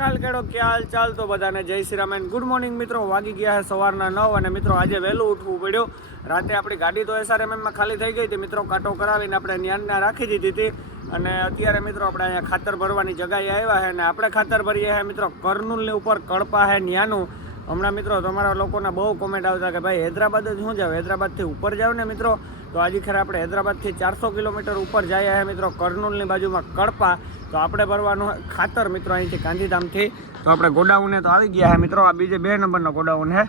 કાલ કેડો क्या हाल चाल तो बधाने जय Shri Ram and good morning मित्रों वागी गया है सवारना 9 અને મિત્રો આજે વહેલું ઉઠવું પડ્યું રાતે આપણી ગાડી તો SRMM માં ખાલી થઈ ગઈ હતી મિત્રો કાંટો કરાવીને આપણે ન્યાનના રાખી દીધી હતી અને અત્યારે મિત્રો આપણે અહીંયા ખાતર ભરવાની જગ્યાએ આવ્યા છે અને આપણે ખાતર ભરીએ છે મિત્રો કરનુલની ઉપર કડપા છે ન્યાનું હમણાં મિત્રો તમારા લોકોના બહુ કોમેન્ટ આવતા કે ભાઈ હૈદરાબાદ જ શું જાવ હૈદરાબાદથી ઉપર જાવ ને મિત્રો તો આજે ખરે આપણે હૈદરાબાદથી 400 કિલોમીટર ઉપર જઈએ છે મિત્રો કરનુલની બાજુમાં કડપા તો આપણે ભરવાનું ખાતર મિત્રો અહીંથી ગાંધીધામથી તો આપણે ગોડાઉને તો આવી ગયા છે મિત્રો આ બીજે 2 નંબરનો ગોડાઉન છે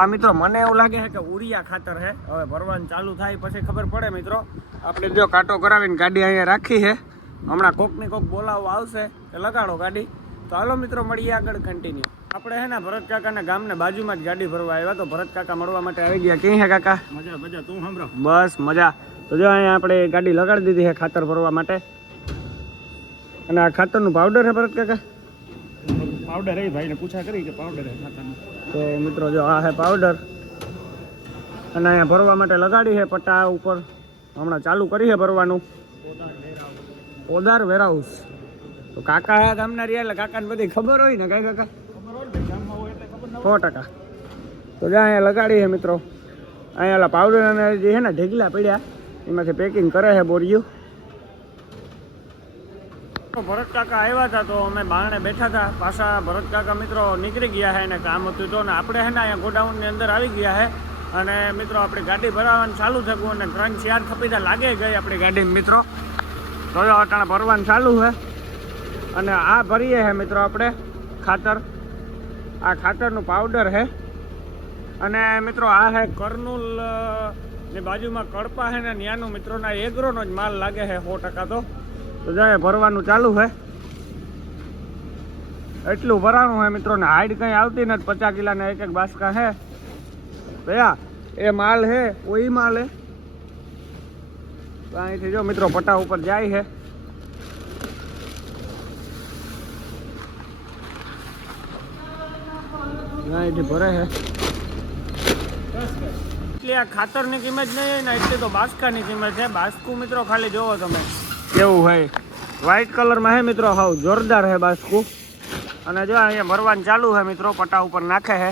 આ મિત્રો મને એવું લાગે છે કે ઉરિયા ખાતર છે હવે ભરવાનું ચાલુ થાય પછી ખબર પડે મિત્રો આપણે જો કાંટો કરાવીને ગાડી અહીંયા રાખી છે હમણાં કોકની કોક બોલાવવા આવશે કે લગાડો ગાડી તો હાલો મિત્રો મળીએ આગળ કન્ટિન્યુ આપણે છે ને ભરત કાકાના ગામને બાજુમાં જ ગાડી ભરવા આવ્યા તો ભરત કાકા મળવા માટે આવી ગયા ક્યાં છે કાકા મજા મજા તું સાંભળો બસ મજા તો જો અહીંયા આપણે ગાડી લગાડી દીધી છે ખાતર ભરવા માટે અને આ ખાતરનું પાવડર છે ભરત કાકા પાવડર હે ભાઈને પૂછા કરી કે પાવડર હે ખાતરનું તો મિત્રો જો આ છે પાવડર અને અહીંયા ભરવા માટે લગાડી છે પટ્ટા ઉપર હમણાં ચાલુ કરી છે ભરવાનું ઓદાર વેરહાઉસ તો કાકા હે ગામના રહ્યા એટલે કાકાને બધી ખબર હોય ને કઈ કાકા ખબર હોય ને ગામમાં હોય એટલે ખબર ના 100% તો જ્યાં અહીંયા લગાડી છે મિત્રો અહીંયા પાવડર અને જે છે ને ઢેગલા પડ્યા એમાંથી પેકિંગ કરે છે બોરિયું ભરત કાકા આવ્યા હતા તો અમે બારણે બેઠા હતા પાછા ભરત કાકા મિત્રો નીકળી ગયા છે અને કામ હતું તો ને આપણે છે ને અહીંયા ગોડાઉનની અંદર આવી ગયા છે અને મિત્રો આપણી ગાડી ભરાવાનું ચાલુ થયું અને 3-4 ખપીતા લાગે ગઈ આપણી ગાડી મિત્રો તો અટાણે ભરવાનું ચાલુ છે અને આ ભરીએ છે મિત્રો આપણે ખાતર આ ખાતરનું પાવડર છે અને મિત્રો આ છે કરનુલ ની બાજુમાં કડપા છે ને ત્યાંનું મિત્રોના એગ્રોનો જ માલ લાગે છે 100% તો જાય ભરવાનું ચાલુ છે એટલું ભરાણું છે મિત્રો ને હાઈડ કંઈ આવતી નથી 50 કિલાના એક બાસકા છે ભયા એ માલ છે ઓઈ માલ છે તો અહીંથી જો મિત્રો પટ્ટા ઉપર જાય છે અહીંથી ભરે છે એટલે આ ખાતરની કિંમત નહીં ને એટલે તો બાસકાની કિંમત છે બાસકું મિત્રો ખાલી જોવો તમે કેવું હોય વ્હાઈટ કલરમાં હે મિત્રો હાવ જોરદાર હે બાસકું અને જો અહીંયા ભરવાનું ચાલુ છે મિત્રો પટ્ટા ઉપર નાખે છે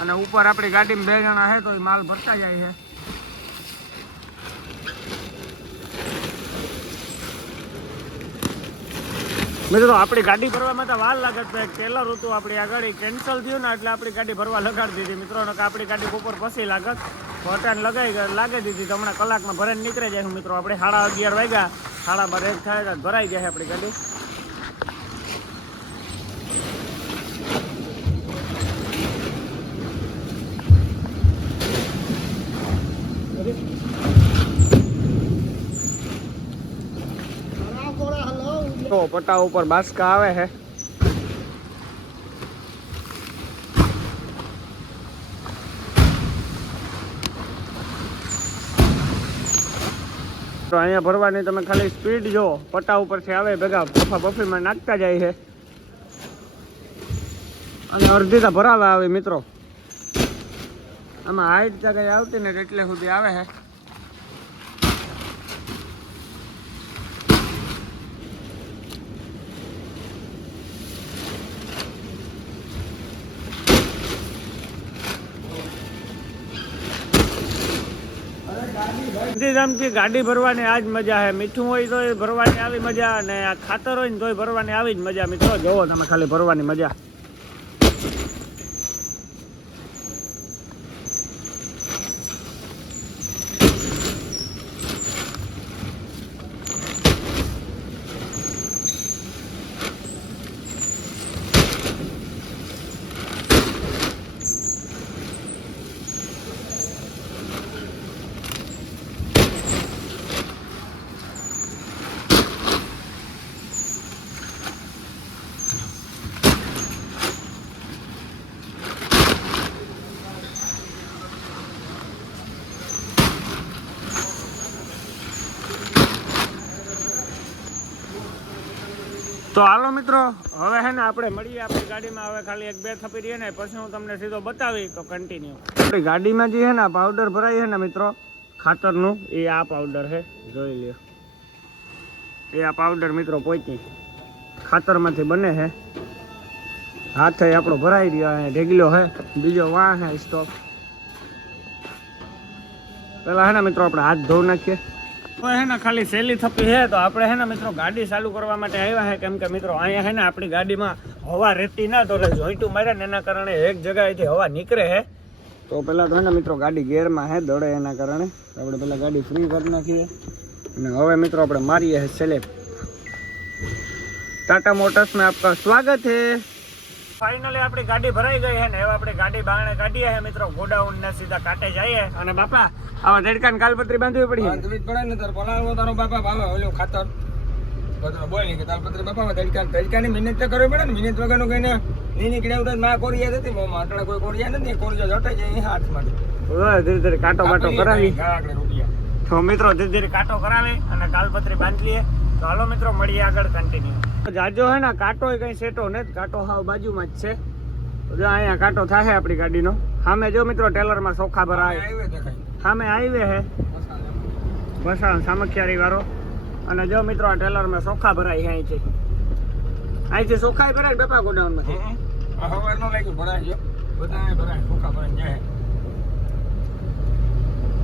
અને ઉપર આપણી ગાડીમાં 2 જણા છે તો એ માલ ભરતા જાય છે મિત્રો આપણી ગાડી ભરવામાં તો વાર લાગે છે ટેલર હતું આપણી આ ગાડી કેન્સલ થયું ને એટલે આપણી ગાડી ભરવા લગાડી દીધી મિત્રો આપણી ગાડી ઉપર પછી લાગત હોટાને લાગી દીધી તો હમણાં કલાકમાં ભરાઈને નીકળી જાય મિત્રો આપણે 11:30 વાગ્યા 12:30 થાય ભરાઈ જાય આપણી ગાડી તો પટ્ટા ઉપર બાસકા આવે છે તો અહીંયા ભરવાની તમે ખાલી સ્પીડ જો પટ્ટા ઉપરથી આવે ભેગા બફા બફીમાં નાખતા જાય છે અને અડધી તો ભરાવા આવે મિત્રો આમાં હાઈટ તો કઈ આવતી ને એટલે સુધી આવે છે ગાંધીધામથી ગાડી ભરવાની આ જ મજા છે મીઠું હોય તો ભરવાની આવી મજા અને આ ખાતર હોય ને તોય ભરવાની આવી જ મજા મિત્રો જોવો તમે ખાલી ભરવાની મજા તો હાલો મિત્રો હવે છે ને આપણે મળીએ આપણી ગાડીમાં હવે ખાલી 1-2 થપી રહીએ ને પછી હું તમને સીધો બતાવી તો કન્ટિન્યુ આપણી ગાડીમાં જે છે ને પાવડર ભરાય છે ને મિત્રો ખાતરનું એ આ પાવડર છે જોઈ લ્યો એ આ પાવડર મિત્રો પહોંચી ખાતરમાંથી બને છે. હાથે આપણો ભરાઈ રહ્યો અહીંયા ઢેગલો છે, બીજો વાહ છે સ્ટોક. પેલા હે ને મિત્રો આપણે હાથ ધોઈ નાખીએ. તો હે ને ખાલી સહેલી થપી છે તો આપણે હે ને મિત્રો ગાડી ચાલુ કરવા માટે આવ્યા છે, કેમ કે મિત્રો અહીંયા હે ને આપણી ગાડીમાં હવા રહેતી ના તો જોઈન્ટું મારે ને એના કારણે એક જગ્યાએથી હવા નીકળે છે. તો પહેલાં તો હે ને મિત્રો ગાડી ગેરમાં છે દડે એના કારણે આપણે પહેલાં ગાડી ફ્રી કરી નાખીએ અને હવે મિત્રો આપણે મારીએ છે સેલેબ. ટાટા મોટર્સ में आपका स्वागत है. ફાઇનલી આપણી ગાડી ભરાઈ ગઈ છે ને હવે આપણે ગાડી બારણે કાઢીએ છે મિત્રો, ગોડાઉન ને સીધા કાંટે જઈએ. અને બાપા આવા ધડકાને કાલપત્રી બાંધવી પડી પડે ને તાર પલાળવો તારો બાપા ભાવે ઓલો ખાતર બધો બોલ કે તાલપત્રી બાપા ધડકાની મહેનત તો કરવી પડે ને. મહેનત વગરનું કઈ નહીં નીકળ્યા તો માં કોરિયા નથી મોમાં અટડા કોઈ કોરિયા નથી, કોરિયો જટે જાય હાથમાં. ધીરે ધીરે કાંટો બાટો કરાવી તો મિત્રો ધીરે ધીરે કાંટો કરાવી અને કાલપત્રી બાંધી લઈએ. તો હાલો મિત્રો મળીએ આગળ કન્ટિન્યુ. જાજો હે ને કાંટો કઈ સેટો નથી, કાંટો હાવ બાજુમાં જ છે. તો જો અહીંયા કાંટો થાય આપણી ગાડીનો. સામે જો મિત્રો ટેલરમાં ચોખા ભરાય, સામે હાઈવે હે વસાણ સામખિયારી વાળો. અને જો મિત્રો આ ટેલરમાં ચોખા ભરાય છે અહીંથી ચોખાઈ ભરાય બાપા ગોડાઉનમાંથી.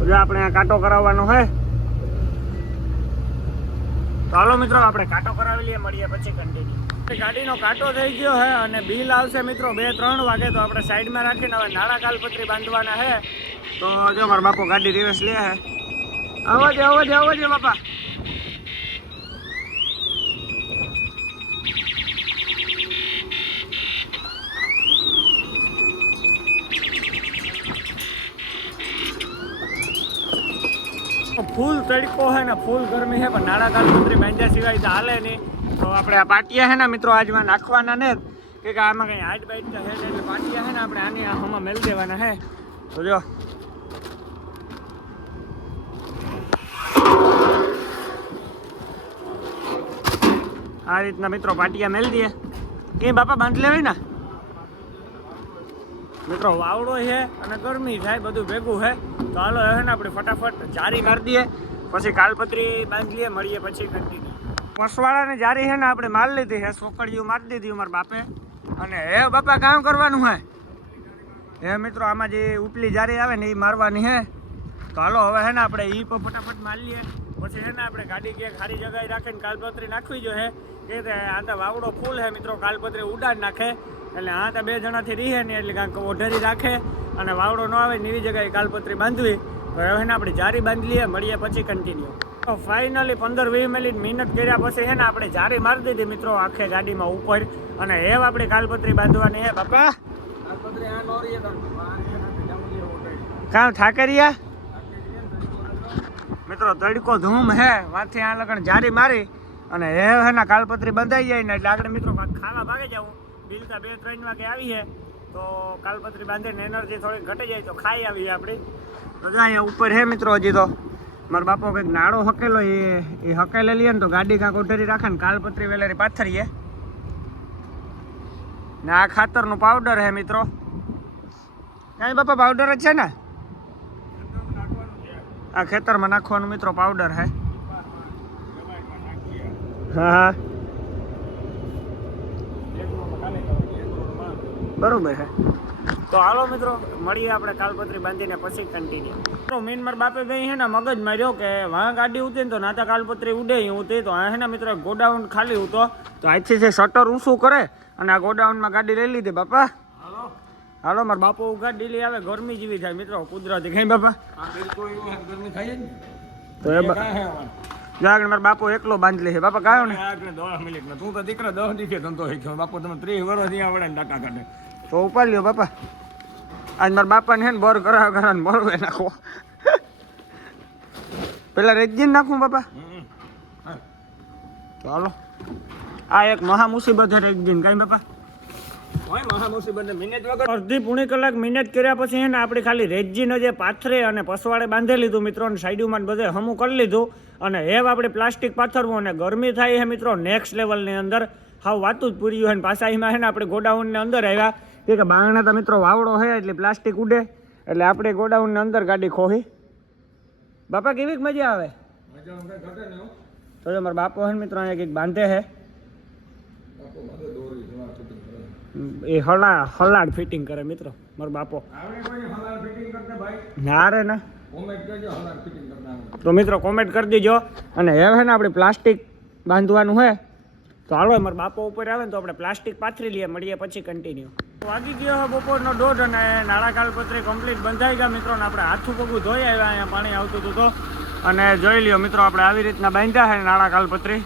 જો આપણે આ કાંટો કરાવવાનો છે. તો હાલો મિત્રો આપણે કાંટો કરાવી લઈએ, મળીએ પછી કન્ટિન્યુ. ગાડીનો કાંટો થઈ ગયો છે અને બિલ આવશે મિત્રો 2-3 વાગે. તો આપણે સાઈડમાં રાખીને હવે નાળા કાલપત્રી બાંધવાના છે. તો જો મારા બાપો ગાડી રિવર્સ લે છે. આવો દે બાપા. ફૂલ તડકો છે ને ફૂલ ગરમી છે, પણ નાળા કાલપત્રી બાંધ્યા સિવાય તો હાલે નહીં. તો આપણે આ પાટિયા છે ને મિત્રો આજમાં નાખવાના ને કે આમાં કંઈ હાઈટ બાઈટ તો છે એટલે પાટિયા છે ને આપણે આની આમાં મેળ દેવાના છે. તો જો આ રીતના મિત્રો પાટિયા મેળ દઈએ. કે બાપા બાંધી લેવાય ને મિત્રો, વાવડો છે અને ગરમી થાય બધું ભેગું છે. તો હાલો હવે ને આપણે ફટાફટ જારી મારી દઈએ, પછી કાલપત્રી બાંધી લઈએ, મળીએ પછી કન્ટિન્યુ. પસવાળાની જારી છે ને આપણે માર લીધી છે, સોકડીયું મારી દીધી મારા બાપે. અને હે બાપા કામ કરવાનું હે હે મિત્રો, આમાં જે ઉપલી જારી આવે ને એ મારવાની છે. તો હાલો હવે છે ને આપણે એ પણ ફટાફટ મારી લઈએ, પછી છે ને આપણે ગાડી ક્યાંક સારી જગ્યાએ રાખીને કાલપત્રી નાખવી જોઈએ. કે આ તો વાવડો ફૂલ છે મિત્રો, કાલપત્રી ઉડાડ નાખે એટલે આ તો 2 જણાથી રીહે નહીં, એટલે કાંઈક ઓઢરી રાખે અને વાવડો ન આવે ને એવી જગ્યાએ કાલપત્રી બાંધવી. તો હવે ને આપણે જારી બાંધી લઈએ, મળીએ પછી કન્ટિન્યુ. તો ફાઇનલી 15-20 મિનિટ કર્યા પછી છે ને આપણે જારી મારી દીધી મિત્રો આખે ગાડીમાં ઉપર. અને હવે આપણે કાલપત્રી બાંધવાની છે બાપા. કાં થાકે રહ્યા મિત્રો, તડકો ધૂમ હે વાંથી આ લગણ જારી મારી અને હે ને કાલપત્રી બંધાઈ જાય ને એટલે આગળ મિત્રો ખાવા ભાગે જાઉં. બિલતા 2-3 વાગે આવીએ તો કાલપત્રી બાંધીને એનર્જી થોડી ઘટી જાય તો ખાઈ આવીએ આપણી. તો અહીંયા ઉપર હે મિત્રો હજી તો મારા બાપો કંઈક નાળો હકેલો એ હકેલે લઈએ ને તો ગાડી કાંક ઉઠેરી રાખે ને કાલપત્રી વેલેરી પાથરીએ ને. આ ખાતરનું પાવડર હે મિત્રો, કાંઈ બાપા પાવડર જ છે ને, આ ખેતરમાં નાખવાનું મિત્રો પાવડર હે. હા બરોબર છે. તો હાલો મિત્રો મળીએ આપણે કાલપત્રી બાંધીને પછી કન્ટિન્યુ. મિત્રો મીન મારા બાપે ભાઈ છે ને મગજ માર્યો કે વાં ગાડી ઉતરી ને તો નાતા કાલપત્રી ઉડે ઉતરી. તો આ છે ને મિત્રો ગોડાઉન ખાલી હતો તો આજથી છે શટર ઊંચું કરે અને આ ગોડાઉનમાં ગાડી લઈ લીધી બાપા. હાલો મારા બાપો ગાડી લઈ આવે, ગરમી જેવી થાય મિત્રો કુદરતી. કઈ બાપા ગરમી થાય જ તો એ આગળ મારા બાપો એકલો બાંધી લે છે બાપા. ગાયો ને 10 મિનિટ તું તો દીકરા 10 દિવસે ધંધો શીખ્યો બાપો, તમે 30 વર્ષ ત્યાં આવડે ને ટાકા કાઢે તો ઉપાડ લ્યો બાપા. આજ મારા બાપાને હે ને બર કરાવે મરવે નાખો. પેલા રેજીન નાખું બાપા. તો હાલો આ એક મહા મુસીબત છે રેજીન. કઈ બાપા અડધી પૂણી કલાક મહેનત કર્યા પછી હે ને આપણે ખાલી રેજીન જે પાથરે અને પસવાડે બાંધી લીધું મિત્રો, અને સાઈડમાં બધે હમું કરી લીધું. અને હેવ આપણે પ્લાસ્ટિક પાથરવું અને ગરમી થાય છે મિત્રો નેક્સ્ટ લેવલની અંદર. હાવ વાતું જ પૂરી હોય ને પાછા એમાં છે ને આપણે ગોડાઉનની અંદર આવ્યા કે બારણા તો મિત્રો વાવડો છે એટલે પ્લાસ્ટિક ઉડે એટલે આપણે ગોડાઉનની અંદર ગાડી ખોહી. બાપા કેવી મજા આવે તો જો મારા બાપો છે ને મિત્રો અહીંયા કંઈક બાંધે છે એ હલાડ ફિટિંગ કરે મિત્રો મારો બાપો ના રે ના તો મિત્રો કોમેન્ટ કરી દેજો. અને હવે છે ને આપણે પ્લાસ્ટિક બાંધવાનું હોય તો હાલો મારા બાપો ઉપર આવે ને તો આપણે પ્લાસ્ટિક પાથરી લઈએ. મળીએ પછી કન્ટિન્યુ. વાગી ગયો હવે બપોરનો 1:30 અને નાળા કાલપત્રી કમ્પ્લીટ બંધાઈ ગયા મિત્રો. ને આપણે હાથું પગું ધોઈ આવ્યા, અહીંયા પાણી આવતું હતું તો. અને જોઈ લ્યો મિત્રો આપણે આવી રીતના બાંધ્યા છે નાળા કાલપત્રી.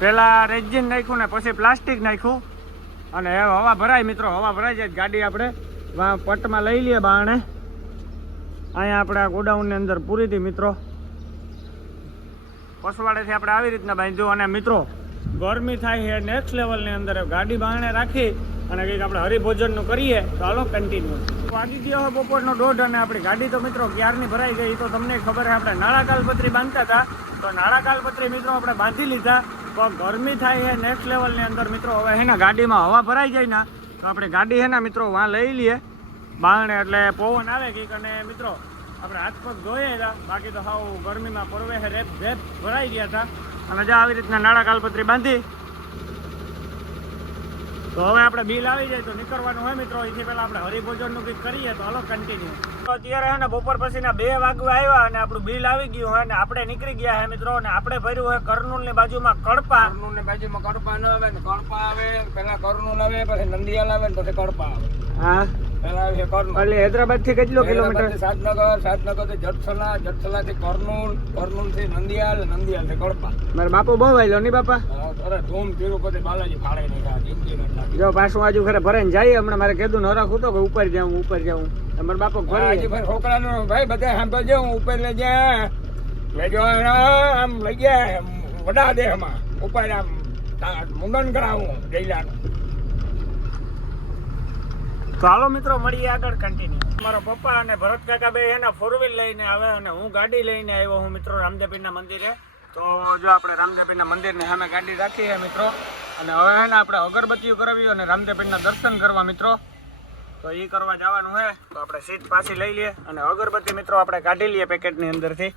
પહેલાં રેઝિન નાખ્યું ને પછી પ્લાસ્ટિક નાખ્યું અને હવે હવા ભરાય મિત્રો. હવા ભરાઈ જાય ગાડી આપણે પટમાં લઈ લઈએ બાણે. અહીંયા આપણે આ ગોડાઉનની અંદર પૂરી હતી મિત્રો. પસવાડેથી આપણે આવી રીતના બાંધ્યું. અને મિત્રો ગરમી થાય છે નેક્સ્ટ લેવલની અંદર. ગાડી બાણે રાખી અને કંઈક આપણે હરિભોજનનું કરીએ તો હાલો કન્ટિન્યુ. વાગી ગયો હવે બપોરનો 1:30 અને આપણી ગાડી તો મિત્રો ક્યારની ભરાઈ ગઈ તો તમને ખબર છે. આપણે નાળા કાલપત્રી બાંધતા હતા તો નાળા કાલપત્રી મિત્રો આપણે બાંધી લીધા. તો ગરમી થાય છે નેક્સ્ટ લેવલની અંદર મિત્રો. હવે છે ને ગાડીમાં હવા ભરાઈ જાય ને તો આપણે ગાડી છે ને મિત્રો વાં લઈ લઈએ બારણે. એટલે પવન આવે કંઈક અને મિત્રો આપણે હાથ પગ ધોઈએ હતા. બાકી તો હાવ ગરમીમાં પરવે રેપ રેપ ભરાઈ ગયા હતા. અને જો આવી રીતના નાળા કાલપત્રી બાંધી તો હવે આપણે બિલ આવી જાય તો નીકળવાનું હોય મિત્રો. એથી પહેલાં આપણે હરિભોજનનું કંઈક કરીએ તો હાલો કન્ટિન્યુ. તો અત્યારે છે ને બપોર પછીના 2 વાગવા આવ્યા અને આપણું બિલ આવી ગયું હોય ને આપણે નીકળી ગયા છે મિત્રો. અને આપણે ભર્યું હોય કર્નૂલની બાજુમાં કડપા. કર્નૂલની બાજુમાં કડપા ન આવે ને કડપા આવે પેલા કર્નૂલ આવે પછી નંદિયાલ આવે ને પછી કડપા આવે. હા પેલા આવે છે કર્નૂલ. એટલે હૈદરાબાદ થી કેટલો કિલોમીટર? સાતનગર થી જટસલા થી કર્નૂલ, કર્નૂલ થી નંદિયાલ, નંદિયાલ થી કડપા. મારા બાપુ બહુ વાયલો નહીં બાપા. અરે ધૂમ તિરુપતિ બાલાજી ફાળે નહીં. જો પાછું આજુ ખરે ભરાઈને જઈએ. હમણાં મારે કીધું નરખ હતો કે ઉપર જાઉં તમારા બાપો ભરી છોકરાનો ભાઈ બધા સાંભળજો હું ઉપર લઈ જાય લેજો આમ લઈ ગયા વડા દેહમાં ઉપર આમ મુંડન કરાવું જઈલાનું. તો હાલો મિત્રો મળીએ આગળ કન્ટિન્યુ. મારા પપ્પા અને ભરત કાકા બે એના 4 વ્હીલ લઈને આવે અને હું ગાડી લઈને આવ્યો હું મિત્રો રામદેવપીરના મંદિરે. તો જો આપણે રામદેવપીરના મંદિરની સામે ગાડી રાખી છે મિત્રો. અને હવે છે ને આપણે અગરબત્તીઓ કરાવી અને રામદેવપીરના દર્શન કરવા મિત્રો. તો એ કરવા જવાનું છે તો આપણે સીટ પાછી લઈ લઈએ અને અગરબત્તી મિત્રો આપણે કાઢી લઈએ પેકેટની અંદરથી.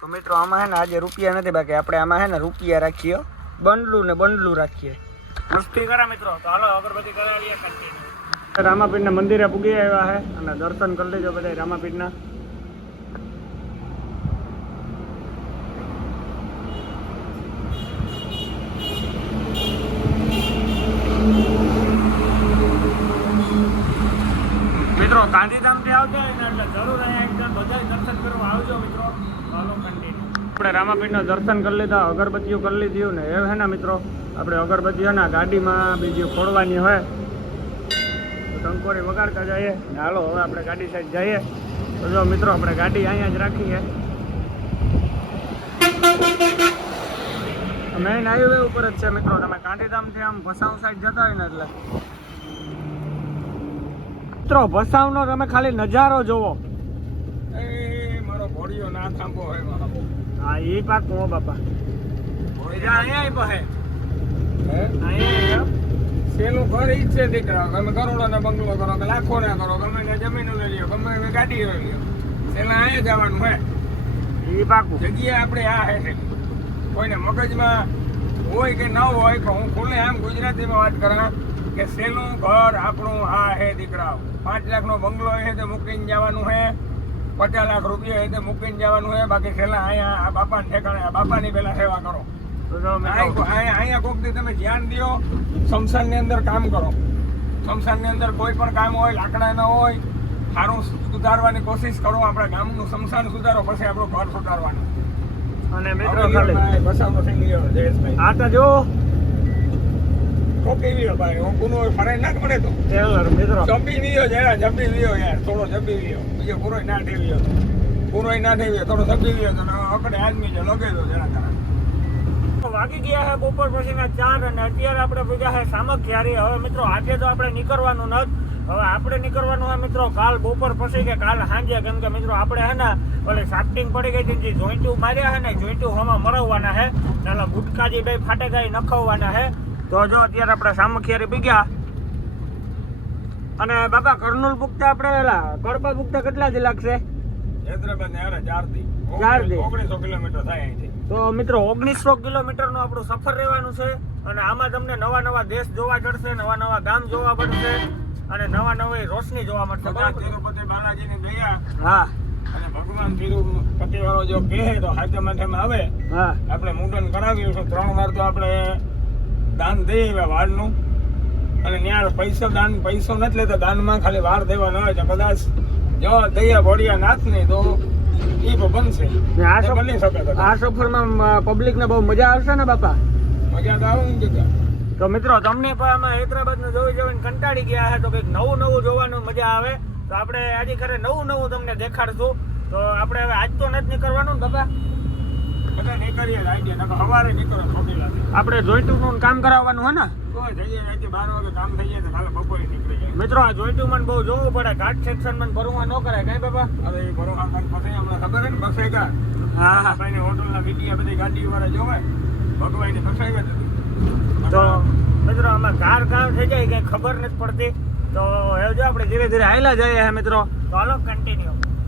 તો મિત્રો આમાં છે ને આજે રૂપિયા નથી બાકી આપણે આમાં છે ને રૂપિયા રાખીએ. બંડલું ને બંડલું રાખીએ. મસ્તી કરા મિત્રો. તો હાલો અગરબત્તી કરાવીએ કન્ટિન્યુ. રામાપીરના મંદિરે પૂગી આવ્યા છે અને દર્શન કરી લેજો બધા રામાપીરના. મિત્રો ગાંધીધામથી આવજો ને એટલે જરૂર અહીંયા એકદમ બધા દર્શન કરવા આવજો મિત્રો. ચાલો કન્ટિન્યુ. આપણે રામાપીરના દર્શન કરી લીધા, અગરબત્તીઓ કરી લીધી ને એ હે ને મિત્રો આપણે અગરબત્તીઓ ને ગાડીમાં બીજી ખોડવાની હોય તો ટંકોરી વગાડતા જઈએ ને. હાલો હવે આપણે ગાડી સાઈડ જઈએ. તો જો મિત્રો આપણે ગાડી અહીંયા જ રાખીએ. મેઇન હાઈવે ઉપર જ છે મિત્રો. તમે ગાંધીધામથી આમ ભસાઉ સાઈડ જતા હોય ને એટલે મિત્રો ભસાવનો તમે ખાલી નજારો જોવો. એ મારો ઘોડીયો ના થાંભો હોય મારો. હા એ પાક હો બાપા. અહીંયા પહે હે અહીંયા સેલું ઘર ઈ જ છે દીકરા. તમે કરોડો ને બંગલો કરો કે લાખો ના કરો ગમે ને જમીન લઈ લ્યો ગમે એ ગાડી લઈ લ્યો સેલા અહીંયા જવાનું હોય. એ પાકું જગ્યા આપણે આ હે કોઈને મગજમાં હોય કે ન હોય કે હું ખુલ્લે આમ ગુજરાતીમાં વાત કરા કે સેલું ઘર આપણું આ હે દીકરા. 5 લાખનો બંગલો હે તે મૂકીને જવાનું હે, 50 લાખ રૂપિયા હે તે મૂકીને જવાનું હે. બાકી છેલ્લા અહીંયા આ બાપાને ઠેકાણે બાપાની પહેલા સેવા કરો. તો જો મિત્રો અહીંયા કોક દી તમે ધ્યાન દો. શમશાનની અંદર કામ કરો. શમશાનની અંદર કોઈ પણ કામ હોય લાકડા ન હોય સારું સુધારવાની કોશિશ કરો. આપણા ગામનું શમશાન સુધારો પછી આપણું ઘર સુધારવાનું. અને મિત્રો ખાલી બસાવનો થઈ ગયો જયેશભાઈ. આ તો જો કોકી વિયો ભાઈ હું કુનો ફરાઈ ના પડે તો ટ્રેલર મિત્રો જંબી વિયો જરા જંબી વિયો યાર થોડો જંબી વિયો બીજો પૂરો ના ઠેવ્યો પૂરો ના ઠેવ્યો થોડો જંબી વિયો તો અકડે આદમી જો લગે દો જરા જરા. વાગી ગયા છે બપોર પછીના 4 અને અત્યારે આપણે ભેગા છે સામખિયારી. હવે મિત્રો આજે તો આપણે નીકળવાનું નથી. હવે આપણે નીકળવાનું હોય મિત્રો કાલ બપોર પછી કે કાલ સાંજે. કેમ કે મિત્રો આપણે હે ને ઓલી સાફ્ટિંગ પડી ગઈ હતી જે જોઈન્ટું માર્યા છે ને જોઈન્ટું હમાં મરવવાના છે નાના ગુટકા જે બે ફાટે ગઈ નખવવાના છે. તો જો અત્યારે આપણે સામખિયારી ભેગ્યા અને બાપા કર્નૂલ પૂગતા આપણે એલા કડપા પૂગતા કેટલા દી લાગશે? હૈદરાબાદ ને 4 દી 4 દી 1900 કિલોમીટર થાય અહીંથી. તો મિત્રો 1900 કિલોમીટરનું આપણું સફર રહેવાનું છે અને આમાં તમને નવા નવા દેશ જોવા મળશે, નવા નવા ગામ જોવા મળશે અને નવા નવી રોશની જોવા મળશે. ભગવાન તિરુપતિ બાલાજીની દયા હા અને ભગવાન તિરુપતિ વાળો જો કહે તો હાથે માથેમાં આવે હા આપણે મુંડન કરાવ્યું છે 3 વાર તો આપણે દાન દઈએ એવા વાળનું અને ત્યાં પૈસો નથી લેતા દાનમાં, ખાલી વાર દેવાનો હોય તો કદાચ જો દયા ભોળિયા નાથ નહીં તો એ બનશે, ને આ એ બની શકે કદાચ. આ સફરમાં પબ્લિક ને બહુ મજા આવશે ને બાપા? મજા તો આવે ને જગ્યા. તો મિત્રો તમને પણ આમાં હૈદરાબાદનું જોઈને કંટાળી ગયા છે તો કંઈક નવું જોવાનું મજા આવે તો આપણે આજે ખરે નવું તમને દેખાડશું. તો આપણે હવે આજ તો નથી નીકળવાનું ને બાપા, બધા નીકળીએ આઈડિયા નકર સવારે નીકળો ખોટી લાગે. આપણે જોઈટુનું કામ કરાવવાનું હે ને કોઈ જઈએ રાતે 12 વાગે કામ થઈ જાય તો કાલે બપોરે નીકળી જાય. મિત્રો? આ જોઈટુમાં બહુ જોવું પડે, ઘાટ સેક્શનમાં ભરવા ન કરાય કઈ બાપા? હવે એ ભરવા ફસે હમણાં ખબર છે ને બસે કા હા હા. ભાઈને હોટલના વિડીયા બધી ગાડી વાળા જોવે ભગવાનને ફસાઈ ગયા. તો મિત્રો આમાં કાર કામ થઈ જાય કઈ ખબર નથી પડતી. તો હવે જો આપણે ધીરે ધીરે હાલ્યા જઈએ હે મિત્રો. તો હાલો કન્ટિન્યુ.